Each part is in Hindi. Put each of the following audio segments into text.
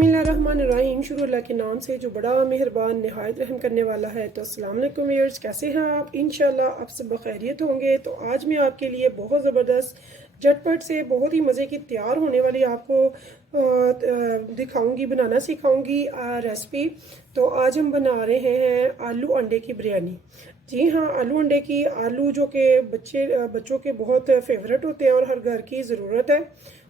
बिस्मिल्लाहिर्रहमानिर्रहीम। शुरू अल्लाह के नाम से जो बड़ा मेहरबान नहायत रहम करने वाला है। तो अस्सलाम वालेकुम व्यूअर्स, कैसे हैं आप? इंशाल्लाह आप सब खैरियत होंगे। तो आज मैं आपके लिए बहुत ज़बरदस्त झटपट से बहुत ही मज़े की तैयार होने वाली आपको दिखाऊंगी, बनाना सिखाऊंगी रेसिपी। तो आज हम बना रहे हैं आलू अंडे की बिरयानी। जी हाँ, आलू अंडे की, आलू जो कि बच्चों के बहुत फेवरेट होते हैं और हर घर की ज़रूरत है।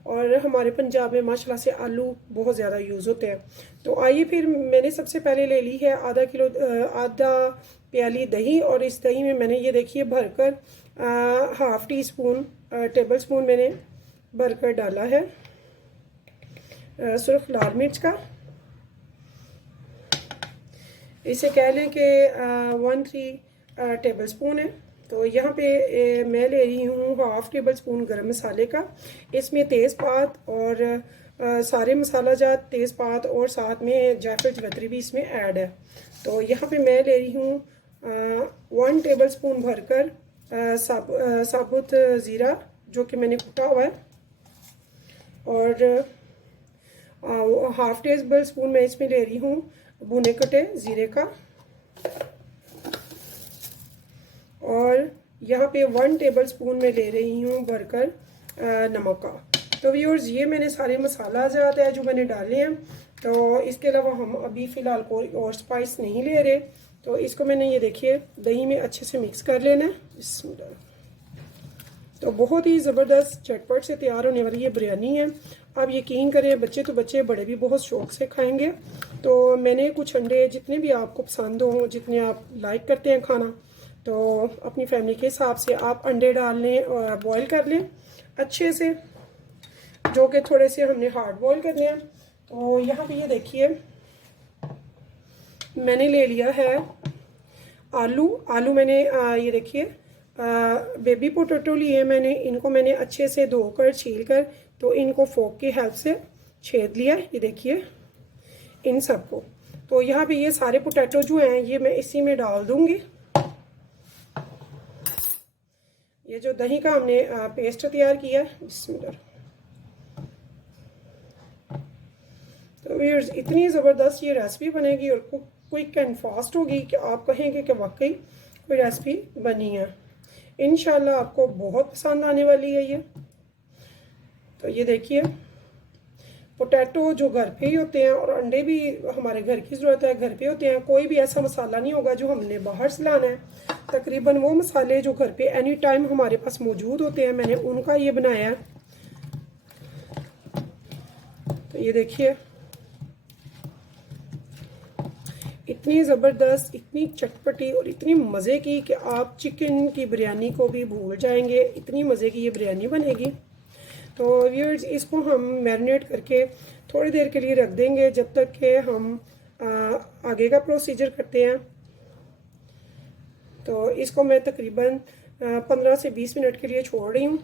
और हमारे पंजाब में माशाल्लाह से आलू बहुत ज़्यादा यूज़ होते हैं। तो आइए फिर, मैंने सबसे पहले ले ली है आधा प्याली दही। और इस दही में मैंने ये देखिए भरकर half tea spoon table spoon मैंने भरकर डाला है सुर्ख लाल मिर्च का। इसे कह लें कि 1-3 टेबल स्पून है। तो यहाँ पे मैं ले रही हूँ हाफ़ टेबल स्पून गरम मसाले का। इसमें तेज़पात और सारे मसाला जात, तेज़पात और साथ में जायफल जवित्री भी इसमें ऐड है। तो यहाँ पे मैं ले रही हूँ 1 टेबल स्पून भरकर साबुत ज़ीरा जो कि मैंने कुटा हुआ है। और हाफ़ टेबल स्पून मैं इसमें ले रही हूँ भुने कटे ज़ीरे का। और यहाँ पे 1 टेबल स्पून में ले रही हूँ भरकर नमक का। तो व्यूअर्स, ये मैंने सारे मसाला जात है जो मैंने डाले हैं। तो इसके अलावा हम अभी फ़िलहाल कोई और स्पाइस नहीं ले रहे। तो इसको मैंने, ये देखिए, दही में अच्छे से मिक्स कर लेना है। बिस्मिल्लाह। तो बहुत ही ज़बरदस्त झटपट से तैयार होने वाली ये बिरयानी है। आप यकीन करें, बच्चे तो बच्चे, बड़े भी बहुत शौक़ से खाएंगे। तो मैंने कुछ अंडे, जितने भी आपको पसंद हों, जितने आप लाइक करते हैं खाना, तो अपनी फैमिली के हिसाब से आप अंडे डाल लें और बॉईल कर लें अच्छे से, जो कि थोड़े से हमने हार्ड बॉईल करने हैं। तो यहाँ पे ये देखिए, मैंने ले लिया है आलू मैंने ये देखिए बेबी पोटैटो लिए मैंने। इनको मैंने अच्छे से धोकर छील कर, तो इनको फोक की हेल्प से छेद लिया। ये देखिए इन सबको। तो यहाँ पे ये सारे पोटैटो जो हैं ये मैं इसी में डाल दूँगी। ये जो दही का हमने पेस्ट तैयार किया है, बिस्मिल्लाह। तो व्यूअर्स, इतनी ज़बरदस्त ये रेसिपी बनेगी और क्विक एंड फास्ट होगी कि आप कहेंगे कि वाकई कोई रेसिपी बनी है। इंशाल्लाह आपको बहुत पसंद आने वाली है ये। तो ये देखिए, पोटैटो जो घर पे ही होते हैं और अंडे भी हमारे घर की ज़रूरत है, घर पे होते हैं। कोई भी ऐसा मसाला नहीं होगा जो हमने बाहर से लाना है। तकरीबन वो मसाले जो घर पे एनी टाइम हमारे पास मौजूद होते हैं, मैंने उनका ये बनाया है। तो ये देखिए, इतनी ज़बरदस्त, इतनी चटपटी और इतनी मज़े की कि आप चिकन की बिरयानी को भी भूल जाएंगे। इतनी मज़े की ये बिरयानी बनेगी। तो व्यूअर्स, इसको हम मैरिनेट करके थोड़ी देर के लिए रख देंगे, जब तक कि हम आगे का प्रोसीजर करते हैं। तो इसको मैं तकरीबन 15 से 20 मिनट के लिए छोड़ रही हूँ।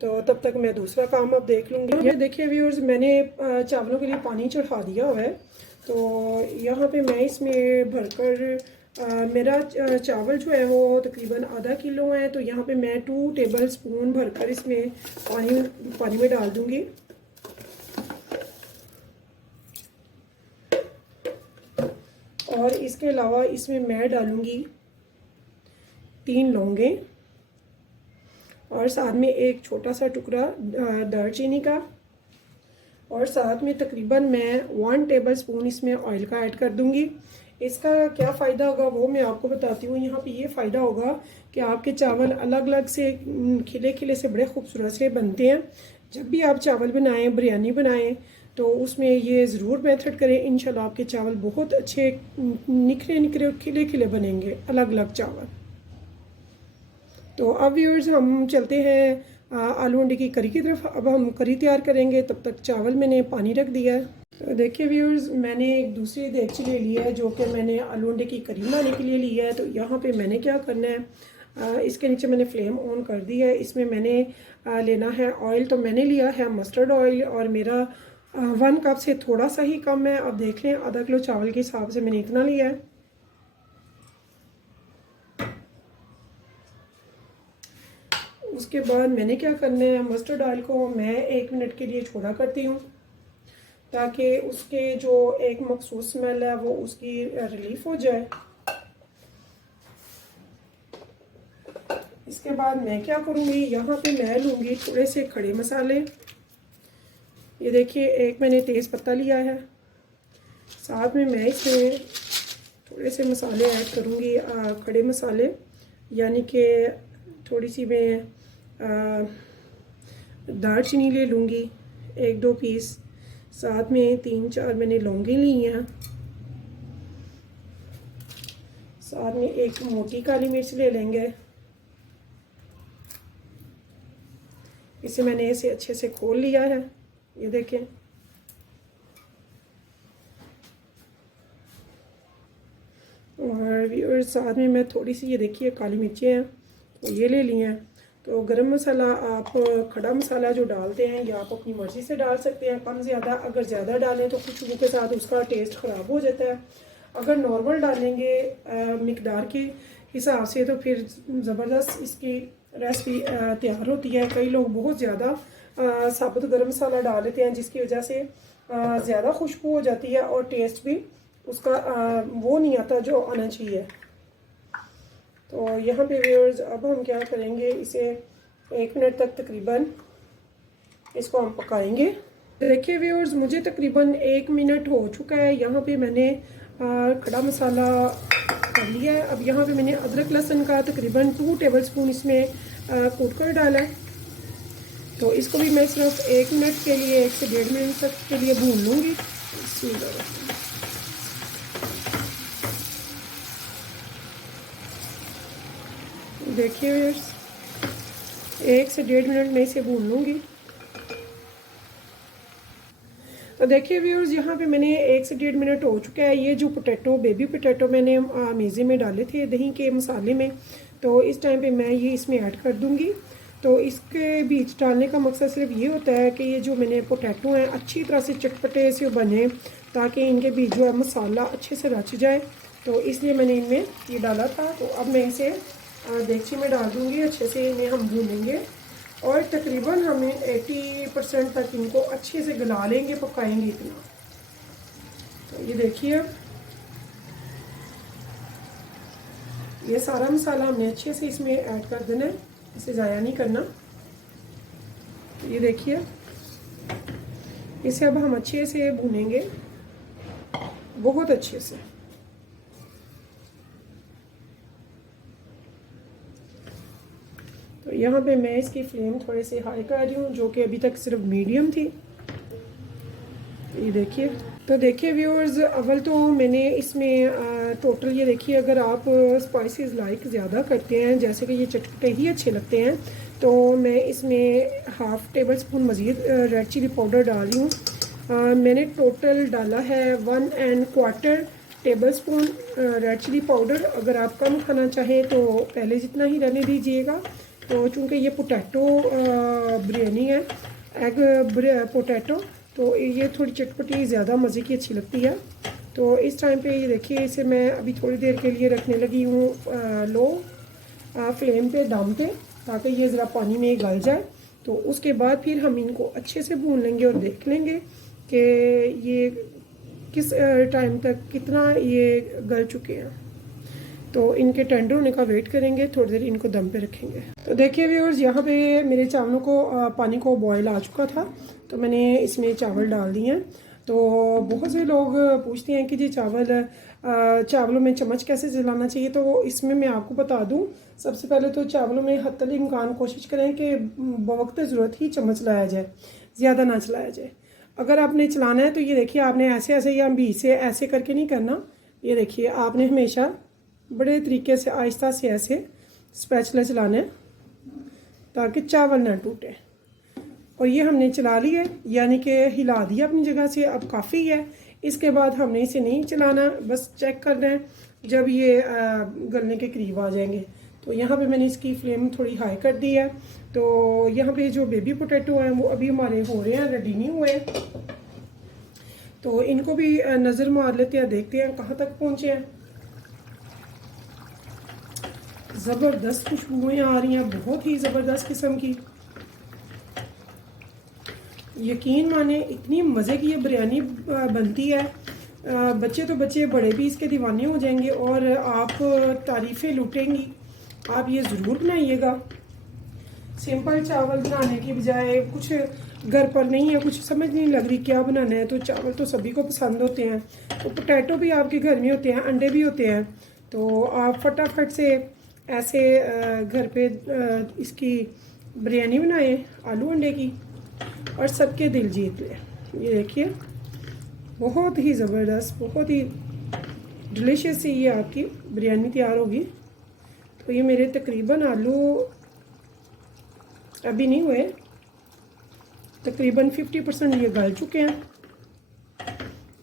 तो तब तक मैं दूसरा काम अब देख लूँगी। ये देखिए व्यूअर्स, मैंने चावलों के लिए पानी चढ़ा दिया हुआ है। तो यहाँ पे मैं इसमें भरकर मेरा चावल जो है वो तकरीबन आधा किलो है। तो यहाँ पे मैं 2 टेबल स्पून भरकर इसमें पानी में डाल दूँगी। और इसके अलावा इसमें मैं डालूँगी 3 लौंगे और साथ में एक छोटा सा टुकड़ा दालचीनी का। और साथ में तकरीबन मैं 1 टेबल स्पून इसमें ऑयल का ऐड कर दूंगी। इसका क्या फ़ायदा होगा वो मैं आपको बताती हूँ। यहाँ पे ये फ़ायदा होगा कि आपके चावल अलग अलग से, खिले खिले से, बड़े खूबसूरत से बनते हैं। जब भी आप चावल बनाएं, बिरयानी बनाएं, तो उसमें ये ज़रूर मेथड करें। इंशाल्लाह आपके चावल बहुत अच्छे निखरे निखरे और खिले खिले बनेंगे, अलग अलग चावल। तो अब व्यूअर्स, हम चलते हैं आलू अंडे की करी की तरफ। अब हम करी तैयार करेंगे, तब तक चावल मैंने पानी रख दिया है। तो देखिए व्यूअर्स, मैंने एक दूसरी देगची ले ली है जो कि मैंने आलू अंडे की करी बनाने के लिए ली है। तो यहाँ पे मैंने क्या करना है, इसके नीचे मैंने फ्लेम ऑन कर दी है। इसमें मैंने लेना है ऑयल। तो मैंने लिया है मस्टर्ड ऑयल और मेरा 1 कप से थोड़ा सा ही कम है। अब देख लें, आधा किलो चावल के हिसाब से मैंने इतना लिया है। उसके बाद मैंने क्या करना है, मस्टर्ड ऑयल को मैं 1 मिनट के लिए छोड़ा करती हूँ ताकि उसके जो एक मखसूस स्मेल है वो उसकी रिलीफ हो जाए। इसके बाद मैं क्या करूँगी, यहाँ पे मैं लूँगी थोड़े से खड़े मसाले। ये देखिए, एक मैंने तेज़ पत्ता लिया है, साथ में मैं इसमें थोड़े से मसाले ऐड करूँगी, खड़े मसाले, यानी कि थोड़ी सी मैं दालचीनी ले लूँगी 1-2 पीस, साथ में 3-4 मैंने लौंगे ली हैं, साथ में एक मोटी काली मिर्च ले लेंगे। इसे मैंने इसे अच्छे से खोल लिया है, ये देखें। और साथ में मैं थोड़ी सी, ये देखिए, काली मिर्चें हैं तो ये ले ली हैं। तो गरम मसाला आप खड़ा मसाला जो डालते हैं या आप अपनी मर्ज़ी से डाल सकते हैं, कम ज़्यादा। अगर ज़्यादा डालें तो खुशबू के साथ उसका टेस्ट ख़राब हो जाता है। अगर नॉर्मल डालेंगे मिकदार के हिसाब से तो फिर ज़बरदस्त इसकी रेसिपी तैयार होती है। कई लोग बहुत ज़्यादा साबुत गरम मसाला डाल देते हैं, जिसकी वजह से ज़्यादा खुशबू हो जाती है और टेस्ट भी उसका वो नहीं आता जो आना चाहिए। तो यहाँ पे व्यूअर्स अब हम क्या करेंगे, इसे 1 मिनट तक तकरीबन इसको हम पकाएंगे। देखिए व्यूअर्स, मुझे तकरीबन 1 मिनट हो चुका है। यहाँ पे मैंने खड़ा मसाला कर लिया है। अब यहाँ पे मैंने अदरक लहसुन का तकरीबन 2 टेबलस्पून इसमें कूट कर डाला है। तो इसको भी मैं सिर्फ 1 मिनट के लिए, 1 से 1.5 मिनट तक के लिए भून लूँगी। देखिए व्यूअर्स, 1 से 1.5 मिनट में इसे भून लूँगी। तो देखिए व्यूअर्स, यहाँ पे मैंने 1 से 1.5 मिनट हो चुका है। ये जो पोटैटो, बेबी पोटैटो मैंने मेज़े में डाले थे दही के मसाले में, तो इस टाइम पे मैं ये इसमें ऐड कर दूँगी। तो इसके बीच डालने का मकसद सिर्फ ये होता है कि ये जो मैंने पोटैटो हैं अच्छी तरह से चटपटे से बने, ताकि इनके बीच जो है मसाला अच्छे से रच जाए। तो इसलिए मैंने इनमें ये डाला था। तो अब मैं इसे देगची में डाल दूँगी, अच्छे से इन्हें हम भूनेंगे और तकरीबन हमें 80% तक इनको अच्छे से गला लेंगे, पकाएंगे इतना। तो ये देखिए, ये सारा मसाला हमने अच्छे से इसमें ऐड कर देना है, इसे ज़ाया नहीं करना। तो ये देखिए, इसे अब हम अच्छे से भूनेंगे, बहुत अच्छे से। तो यहाँ पे मैं इसकी फ्लेम थोड़े से हाई कर रही हूँ, जो कि अभी तक सिर्फ मीडियम थी। ये देखिए। तो देखिए व्यूअर्स, अव्वल तो मैंने इसमें टोटल, ये देखिए, अगर आप स्पाइसेस लाइक ज़्यादा करते हैं, जैसे कि ये चटपटे ही अच्छे लगते हैं, तो मैं इसमें 1/2 टेबलस्पून मज़ीद रेड चिली पाउडर डाल रही हूँ। मैंने टोटल डाला है 1¼ टेबलस्पून रेड चिली पाउडर। अगर आप कम खाना चाहें तो पहले जितना ही रहने दीजिएगा। तो चूँकि ये पोटैटो बिरयानी है, एग पोटैटो, तो ये थोड़ी चटपटी ज़्यादा मज़े की अच्छी लगती है। तो इस टाइम पे ये देखिए, इसे मैं अभी थोड़ी देर के लिए रखने लगी हूँ लो फ्लेम पे, दम पे, ताकि ये ज़रा पानी में गल जाए। तो उसके बाद फिर हम इनको अच्छे से भून लेंगे और देख लेंगे कि ये किस टाइम तक कितना ये गल चुके हैं। तो इनके टेंडर होने का वेट करेंगे, थोड़ी देर इनको दम पे रखेंगे। तो देखिए व्यूअर्स, यहाँ पे मेरे चावलों को पानी को बॉयल आ चुका था, तो मैंने इसमें चावल डाल दिए हैं। तो बहुत से लोग पूछते हैं कि जी चावलों में चम्मच कैसे चलाना चाहिए। तो इसमें मैं आपको बता दूं, सबसे पहले तो चावलों में हत्तल इम्कान कोशिश करें कि बवक्त ज़रूरत ही चम्मच चलाया जाए, ज़्यादा ना चलाया जाए। अगर आपने चलाना है तो ये देखिए, आपने ऐसे ऐसे या बीच से ऐसे करके नहीं करना। ये देखिए, आपने हमेशा बड़े तरीके से आहिस्ता से ऐसे स्पैचुला चलाना है ताकि चावल ना टूटे। और ये हमने चला लिया, यानी कि हिला दिया अपनी जगह से, अब काफ़ी है। इसके बाद हमने इसे नहीं चलाना, बस चेक करना है जब ये गलने के करीब आ जाएंगे। तो यहाँ पे मैंने इसकी फ्लेम थोड़ी हाई कर दी है। तो यहाँ पे जो बेबी पोटैटो हैं वो अभी हमारे हो रहे हैं, रेडी नहीं हुए। तो इनको भी नज़र मार लेते हैं, देखते हैं कहाँ तक पहुँचे हैं। ज़बरदस्त खुशबुएँ आ रही हैं, बहुत ही ज़बरदस्त किस्म की। यकीन माने इतनी मज़े की ये बिरयानी बनती है, बच्चे तो बच्चे, बड़े भी इसके दीवाने हो जाएंगे और आप तारीफ़ें लूटेंगी। आप ये ज़रूर बनाइएगा। सिंपल चावल बनाने की बजाय, कुछ घर पर नहीं है, कुछ समझ नहीं लग रही क्या बनाना है, तो चावल तो सभी को पसंद होते हैं, तो पोटैटो भी आपके घर में होते हैं, अंडे भी होते हैं, तो आप फटाफट से ऐसे घर पे इसकी बिरयानी बनाएं आलू अंडे की और सबके दिल जीत लें। ये देखिए बहुत ही ज़बरदस्त, बहुत ही डिलीशियस सी ये आपकी बिरयानी तैयार होगी। तो ये मेरे तकरीबन आलू अभी नहीं हुए, तकरीबन 50% ये गल चुके हैं,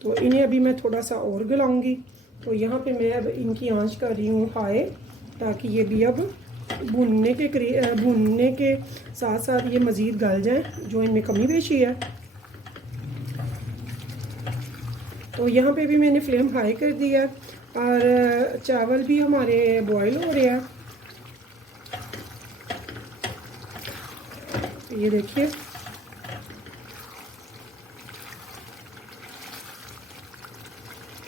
तो इन्हें अभी मैं थोड़ा सा और गलाऊंगी। तो यहाँ पे मैं अब इनकी आंच कर रही हूँ हाई, ताकि ये भी अब भूनने के साथ साथ ये मज़ीद गल जाएं जो इनमें कमी पेशी है। तो यहाँ पे भी मैंने फ्लेम हाई कर दिया और चावल भी हमारे बॉईल हो रहे हैं। तो ये देखिए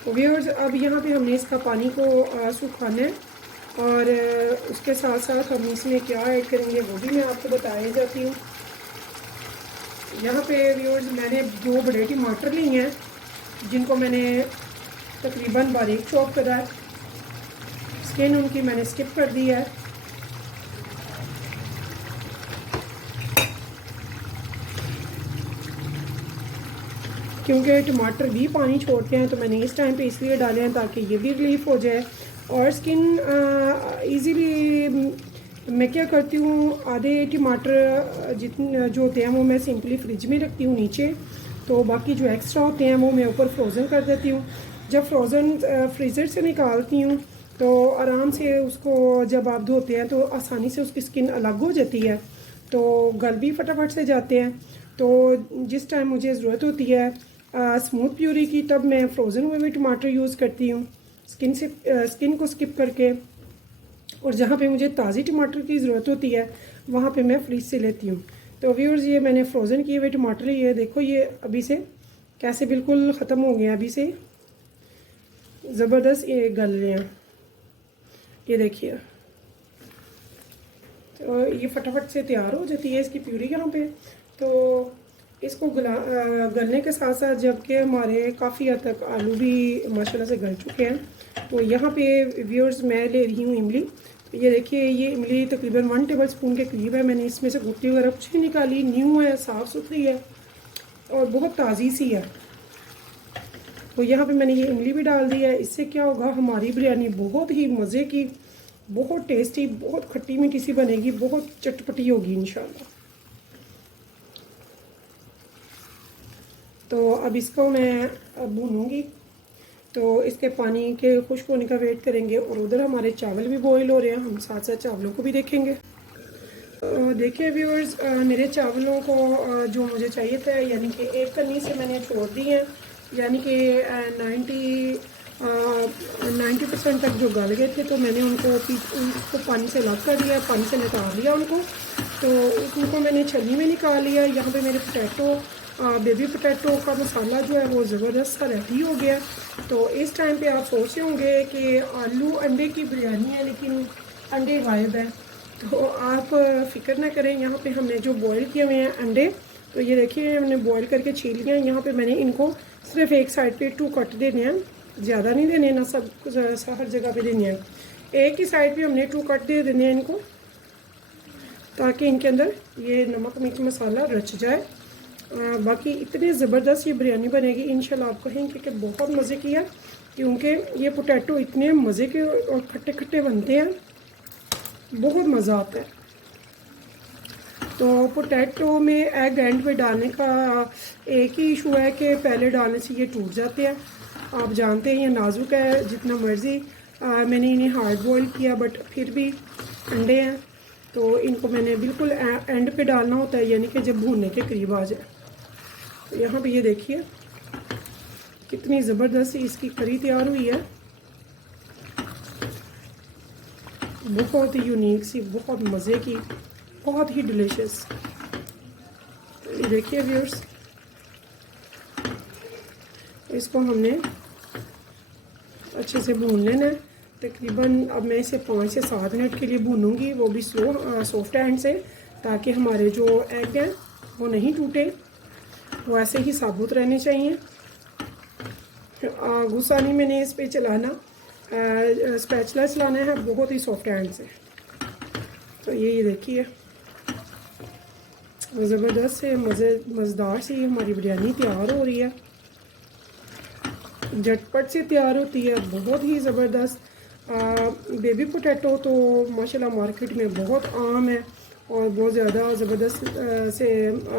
तो व्यूअर्स, अब यहाँ पे हमने इसका पानी को सुखाना है और उसके साथ साथ हम इसमें क्या ऐड करेंगे वो भी मैं आपको बताया जाती हूँ। यहाँ पे व्यूअर्स मैंने 2 बड़े टमाटर लिए हैं, जिनको मैंने तकरीबन बारीक चॉप करा है। स्किन उनकी मैंने स्किप कर दी है। क्योंकि टमाटर भी पानी छोड़ते हैं, तो मैंने इस टाइम पे इसलिए डाले हैं ताकि ये भी रिलीफ हो जाए। और स्किन इजीली मैं क्या करती हूँ, आधे टमाटर जितने जो होते हैं वो मैं सिंपली फ्रिज में रखती हूँ नीचे, तो बाकी जो एक्स्ट्रा होते हैं वो मैं ऊपर फ्रोज़न कर देती हूँ। जब फ्रोज़न फ्रीज़र से निकालती हूँ तो आराम से उसको जब आप धोते हैं तो आसानी से उसकी स्किन अलग हो जाती है, तो गल भी फटाफट से जाते हैं। तो जिस टाइम मुझे ज़रूरत होती है स्मूथ प्यूरी की, तब मैं फ्रोज़न हुए हुए टमाटर यूज़ करती हूँ स्किन को स्किप करके, और जहाँ पे मुझे ताज़ी टमाटर की ज़रूरत होती है वहाँ पे मैं फ्रीज से लेती हूँ। तो व्यूअर्स, ये मैंने फ्रोज़न किए हुए टमाटर, ये देखो ये अभी से कैसे बिल्कुल ख़त्म हो गए हैं, अभी से ज़बरदस्त ये गल रहे हैं। ये देखिए, तो ये फटाफट से तैयार हो जाती है इसकी प्यूरी यहाँ पे। तो इसको गलने के साथ साथ जबकि हमारे काफ़ी हद तक आलू भी माशाल्लाह से गल चुके हैं, तो यहाँ पे व्यूअर्स मैं ले रही हूँ इमली। तो ये देखिए, ये इमली तकरीबन 1 टेबल स्पून के करीब है। मैंने इसमें से गुठली वगैरह कुछ नहीं निकाली, न्यू है, साफ़ सुथरी है और बहुत ताज़ी सी है। तो यहाँ पे मैंने ये इमली भी डाल दी है। इससे क्या होगा, हमारी बिरयानी बहुत ही मज़े की, बहुत टेस्टी, बहुत खट्टी मीठी सी बनेगी, बहुत चटपटी होगी इंशाल्लाह। तो अब इसको मैं भूनूंगी, तो इसके पानी के खुश्क होने का वेट करेंगे, और उधर हमारे चावल भी बॉईल हो रहे हैं, हम साथ साथ चावलों को भी देखेंगे। देखिए व्यूअर्स, मेरे चावलों को जो मुझे चाहिए था, यानी कि 1 कन्नी से मैंने छोड़ दी है, यानी कि 90% तक जो गल गए थे, तो मैंने उनको पानी से अलग कर दिया, पानी से निकाल लिया उनको। तो उनको मैंने छन्नी में निकाल लिया। यहाँ पे मेरे पोटैटो, बेबी पोटैटो का मसाला जो है वो ज़बरदस्त सा रेडी हो गया। तो इस टाइम पे आप सोच रहे होंगे कि आलू अंडे की बिरयानी है, लेकिन अंडे गायब है। तो आप फिक्र ना करें, यहाँ पे हमने जो बॉईल किए हुए हैं अंडे, तो ये देखिए हमने बॉईल करके छील लिया। यहाँ पे मैंने इनको सिर्फ एक साइड पे 2 कट देने हैं, ज़्यादा नहीं देने, ना सब हर जगह पे देने हैं। एक ही साइड पे हमने 2 कट दे देने हैं इनको, ताकि इनके अंदर ये नमक मिर्च मसाला रच जाए। बाकी इतनी ज़बरदस्त ये बिरयानी बनेगी इंशाल्लाह, आप कहेंगे कि बहुत मज़े की है, क्योंकि ये पोटैटो इतने मज़े के और खट्टे खट्टे बनते हैं, बहुत मज़ा आता है। तो पोटैटो में एग एंड पे डालने का एक ही इशू है कि पहले डालने से ये टूट जाते हैं। आप जानते हैं ये नाजुक है, जितना मर्ज़ी मैंने इन्हें हार्ड बॉईल किया, बट फिर भी अंडे हैं, तो इनको मैंने बिल्कुल एंड पे डालना होता है, यानी कि जब भूनने के करीब आ जाए। तो यहाँ पे ये देखिए कितनी ज़बरदस्त इसकी करी तैयार हुई है, बहुत ही यूनिक सी, बहुत मज़े की, बहुत ही डिलीशियस। तो ये देखिए व्यूअर्स, इसको हमने अच्छे से भून लेना है। तकरीबन अब मैं इसे 5 से 7 मिनट के लिए भूनूंगी, वो भी स्लो सॉफ्ट हैंड से, ताकि हमारे जो एग हैं वो नहीं टूटे, वो ऐसे ही साबुत रहने चाहिए। गुस्सा नहीं मैंने इस पे चलाना, स्पैचुला चलाना है बहुत ही सॉफ्ट हैंड से। तो ये देखिए ज़बरदस्त से मज़ेदार सी हमारी बिरयानी तैयार हो रही है, झटपट से तैयार होती है, बहुत ही ज़बरदस्त। बेबी पोटैटो तो माशाल्लाह मार्केट में बहुत आम है और बहुत ज़्यादा ज़बरदस्त से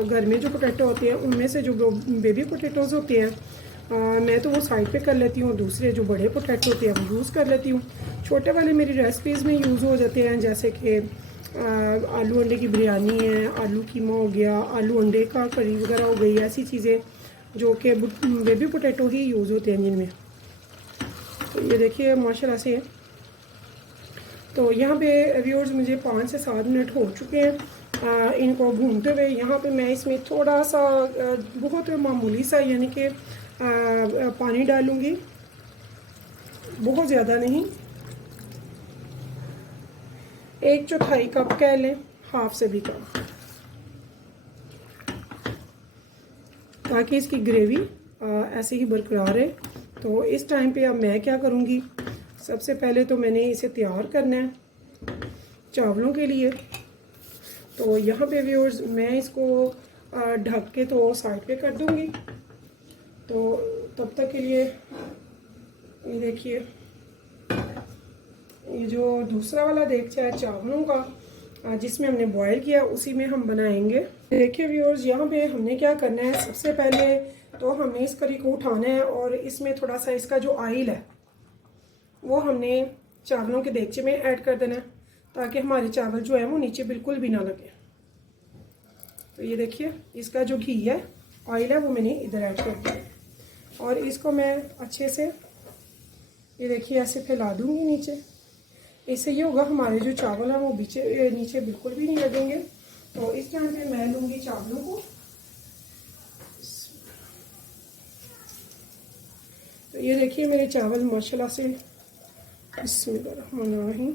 घर में जो पोटैटो होते हैं उनमें से जो बेबी पोटैटोज़ होते हैं मैं तो वो साइड पे कर लेती हूँ, दूसरे जो बड़े पोटैटो होते हैं वो यूज़ कर लेती हूँ। छोटे वाले मेरी रेसिपीज़ में यूज़ हो जाते हैं, जैसे कि आलू अंडे की बिरयानी है, आलू कीमा हो गया, आलू अंडे का करी वगैरह हो गई, ऐसी चीज़ें जो कि बेबी पोटैटो ही यूज़ होते हैं जिनमें। तो ये देखिए माशाल्लाह से। तो यहाँ पे व्यूअर्स मुझे 5 से 7 मिनट हो चुके हैं इनको भूनते हुए। यहाँ पे मैं इसमें थोड़ा सा बहुत मामूली सा यानी कि पानी डालूँगी, बहुत ज़्यादा नहीं, 1/4 कप कह लें, हाफ से भी कम, ताकि इसकी ग्रेवी ऐसे ही बरकरार रहे। तो इस टाइम पे अब मैं क्या करूँगी, सबसे पहले तो मैंने इसे तैयार करना है चावलों के लिए। तो यहाँ पे व्यूअर्स मैं इसको ढक के तो साइड पे कर दूँगी। तो तब तक के लिए ये देखिए ये जो दूसरा वाला देगचा है चावलों का जिसमें हमने बॉयल किया, उसी में हम बनाएंगे। देखिए व्यूअर्स यहाँ पे हमने क्या करना है, सबसे पहले तो हमने इस करी को उठाना है और इसमें थोड़ा सा इसका जो ऑयल है वो हमने चावलों के देगचे में ऐड कर देना है, ताकि हमारे चावल जो है वो नीचे बिल्कुल भी ना लगे। तो ये देखिए इसका जो घी है, ऑयल है, वो मैंने इधर ऐड कर दिया और इसको मैं अच्छे से ये देखिए ऐसे फैला दूंगी नीचे। इससे ये होगा हमारे जो चावल हैं वो नीचे बिल्कुल भी नहीं लगेंगे। तो इस टाइम पे मैं लूँगी चावलों को। तो ये देखिए मेरे चावल माशाल्लाह से, बिस्मिल्लाहिर्रहमानिर्रहीम,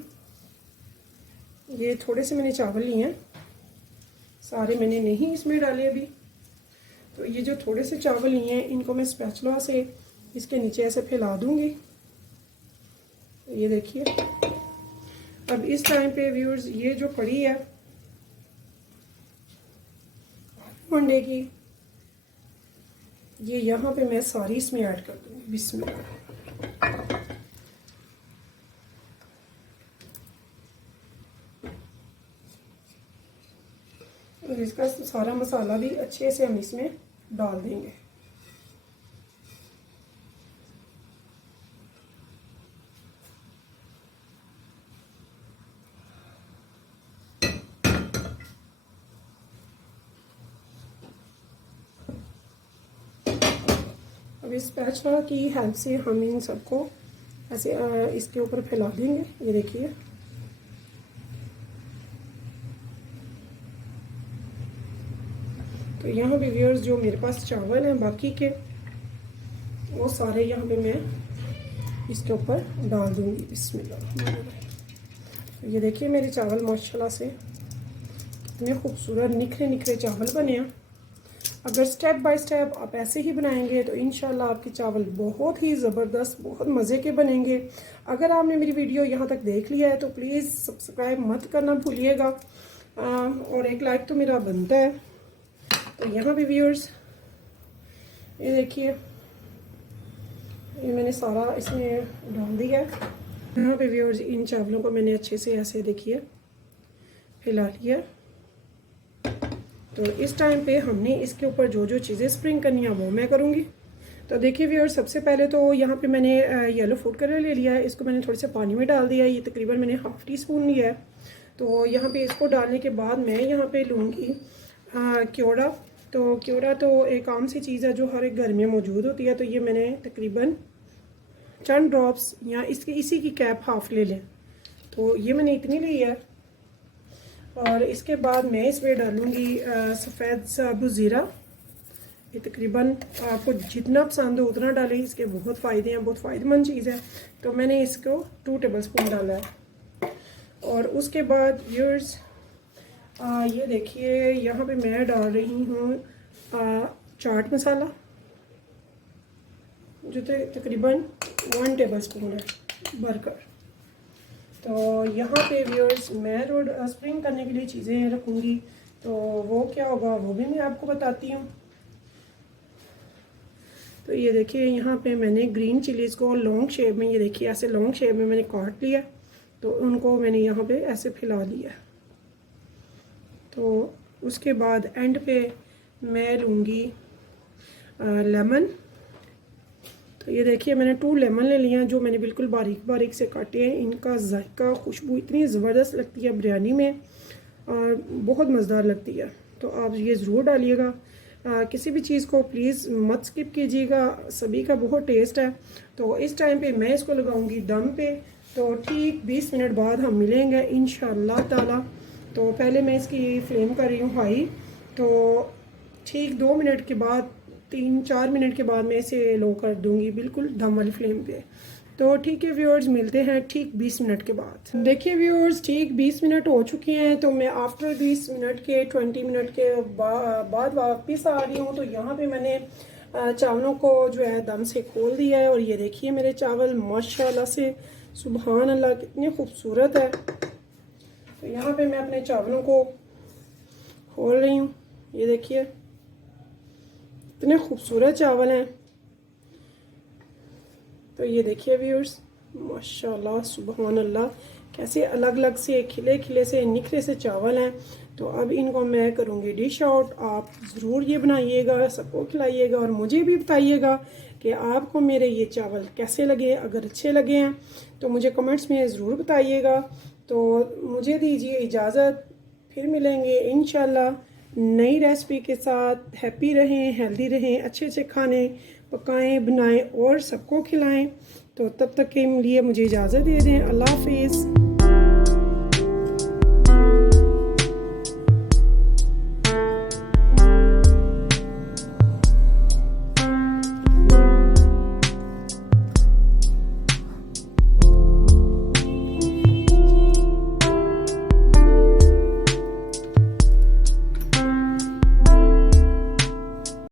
ये थोड़े से मैंने चावल लिए हैं, सारे मैंने नहीं इसमें डाले अभी। तो ये जो थोड़े से चावल लिए हैं इनको मैं स्पैचुला से इसके नीचे ऐसे फैला दूंगी। तो ये देखिए अब इस टाइम पे व्यूअर्स ये जो कड़ी है अंडे की, ये यहाँ पे मैं सारी इसमें ऐड कर दूँगी। बिस्मिल्लाह। और इसका सारा मसाला भी अच्छे से हम इसमें डाल देंगे। अब इस स्पैचुला की हेल्प से हम इन सबको ऐसे इसके ऊपर फैला देंगे। ये देखिए तो यहाँ पे व्यूअर्स जो मेरे पास चावल हैं बाकी के, वो सारे यहाँ पे मैं इसके ऊपर डाल दूँगी। बिस्मिल्लाह। तो ये देखिए मेरे चावल माशाल्लाह से कितने खूबसूरत निखरे निखरे चावल बने हैं। अगर स्टेप बाय स्टेप आप ऐसे ही बनाएंगे तो इंशाल्लाह आपके चावल बहुत ही ज़बरदस्त, बहुत मज़े के बनेंगे। अगर आपने मेरी वीडियो यहाँ तक देख लिया है तो प्लीज़ सब्सक्राइब मत करना भूलिएगा और एक लाइक तो मेरा बनता है। तो यहाँ पे व्यूअर्स ये देखिए ये मैंने सारा इसमें डाल दिया है। यहाँ पे व्यूअर्स इन चावलों को मैंने अच्छे से ऐसे देखिए फैला लिया। तो इस टाइम पे हमने इसके ऊपर जो जो चीज़ें स्प्रिंग करनी है वो मैं करूँगी। तो देखिए व्यूअर्स सबसे पहले तो यहाँ पे मैंने येलो फूड कलर ले लिया है, इसको मैंने थोड़े से पानी में डाल दिया है, ये तकरीबन मैंने ½ टीस्पून लिया है। तो यहाँ पे इसको डालने के बाद मैं यहाँ पे लूँगी क्योड़ा। तो क्योड़ा तो एक आम सी चीज़ है जो हर एक घर में मौजूद होती है। तो ये मैंने तकरीबन चंद ड्रॉप्स या इसी की कैप हाफ ले लें, तो ये मैंने इतनी ली है। और इसके बाद मैं इसमें डालूँगी सफ़ेद साबुत ज़ीरा, ये तकरीबन आपको जितना पसंद हो उतना डालें, इसके बहुत फ़ायदे हैं, बहुत फ़ायदेमंद चीज़ है। तो मैंने इसको 2 टेबलस्पून डाला है। और उसके बाद व्यूअर्स ये देखिए यहाँ पे मैं डाल रही हूँ चाट मसाला, जो तकरीबन 1 टेबलस्पून है भरकर। तो यहाँ पे व्यूअर्स मैं रोड स्प्रिंग करने के लिए चीज़ें रखूँगी, तो वो क्या होगा वो भी मैं आपको बताती हूँ। तो ये देखिए यहाँ पे मैंने ग्रीन चिलीज़ को लॉन्ग शेप में, ये देखिए ऐसे लॉन्ग शेप में मैंने काट लिया, तो उनको मैंने यहाँ पे ऐसे फैला दिया। तो उसके बाद एंड पे मैं लूँगी लेमन। तो ये देखिए मैंने 2 लेमन ले लिया, जो मैंने बिल्कुल बारीक बारीक से काटे हैं। इनका जायका, खुशबू इतनी ज़बरदस्त लगती है बिरयानी में और बहुत मज़ेदार लगती है। तो आप ये ज़रूर डालिएगा। किसी भी चीज़ को प्लीज़ मत स्किप कीजिएगा, सभी का बहुत टेस्ट है। तो इस टाइम पे मैं इसको लगाऊंगी दम पे। तो ठीक 20 मिनट बाद हम मिलेंगे इंशाअल्लाह ताला। तो पहले मैं इसकी फ्लेम कर रही हूँ हाई। तो ठीक 2 मिनट के बाद, 3-4 मिनट के बाद मैं इसे लो कर दूँगी बिल्कुल दम वाली फ्लेम पे। तो ठीक है व्यूअर्स, मिलते हैं ठीक 20 मिनट के बाद। देखिए व्यूअर्स, ठीक 20 मिनट हो चुके हैं। तो मैं आफ्टर 20 मिनट के 20 मिनट के बाद वापस आ रही हूँ। तो यहाँ पे मैंने चावलों को जो है दम से खोल दिया है, और ये देखिए मेरे चावल माशाल्लाह से सुभान अल्लाह कितने खूबसूरत है। तो यहाँ पे मैं अपने चावलों को खोल रही हूँ, ये देखिए इतने खूबसूरत चावल हैं। तो ये देखिए व्यूअर्स, माशाल्लाह सुभान अल्लाह, कैसे अलग अलग से खिले खिले से निखरे से चावल हैं। तो अब इनको मैं करूँगी डिश आउट। आप ज़रूर ये बनाइएगा, सबको खिलाइएगा, और मुझे भी बताइएगा कि आपको मेरे ये चावल कैसे लगे। अगर अच्छे लगे हैं तो मुझे कमेंट्स में ज़रूर बताइएगा। तो मुझे दीजिए इजाज़त, फिर मिलेंगे इंशाल्लाह नई रेसिपी के साथ। हैप्पी रहें, हेल्दी रहें, अच्छे अच्छे खाने पकाएं, बनाएं और सबको खिलाएं। तो तब तक के लिए मुझे इजाज़त दे दें। अल्लाह हाफिज़।